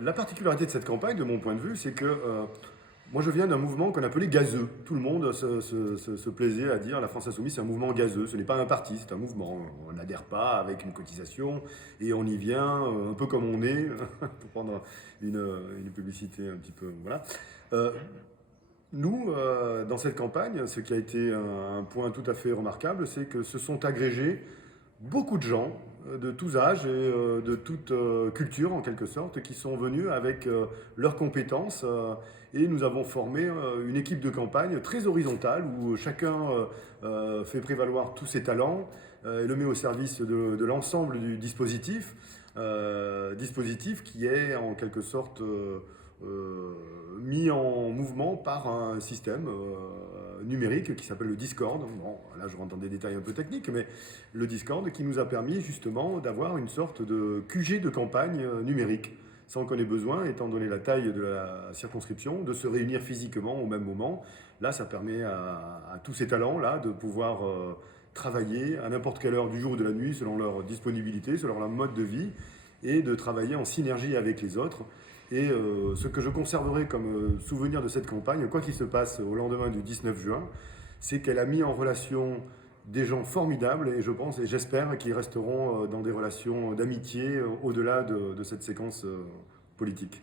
La particularité de cette campagne, de mon point de vue, c'est que moi je viens d'un mouvement qu'on appelait gazeux. Tout le monde se plaisait à dire la France Insoumise c'est un mouvement gazeux. Ce n'est pas un parti, c'est un mouvement. On n'adhère pas avec une cotisation et on y vient un peu comme on est, pour prendre une publicité un petit peu. Voilà. Euh, Nous, dans cette campagne, ce qui a été un point tout à fait remarquable, c'est que se sont agrégés beaucoup de gens de tous âges et de toute culture en quelque sorte qui sont venus avec leurs compétences et nous avons formé une équipe de campagne très horizontale où chacun fait prévaloir tous ses talents et le met au service de l'ensemble du dispositif, dispositif qui est en quelque sorte mis en mouvement par un système numérique qui s'appelle le Discord. Bon, là je rentre dans des détails un peu techniques, mais le Discord qui nous a permis justement d'avoir une sorte de QG de campagne numérique, sans qu'on ait besoin, étant donné la taille de la circonscription, de se réunir physiquement au même moment. Là, ça permet à tous ces talents-là de pouvoir travailler à n'importe quelle heure du jour ou de la nuit, selon leur disponibilité, selon leur mode de vie, et de travailler en synergie avec les autres. Et ce que je conserverai comme souvenir de cette campagne, quoi qu'il se passe au lendemain du 19 juin, c'est qu'elle a mis en relation des gens formidables et je pense et j'espère qu'ils resteront dans des relations d'amitié au-delà de cette séquence politique.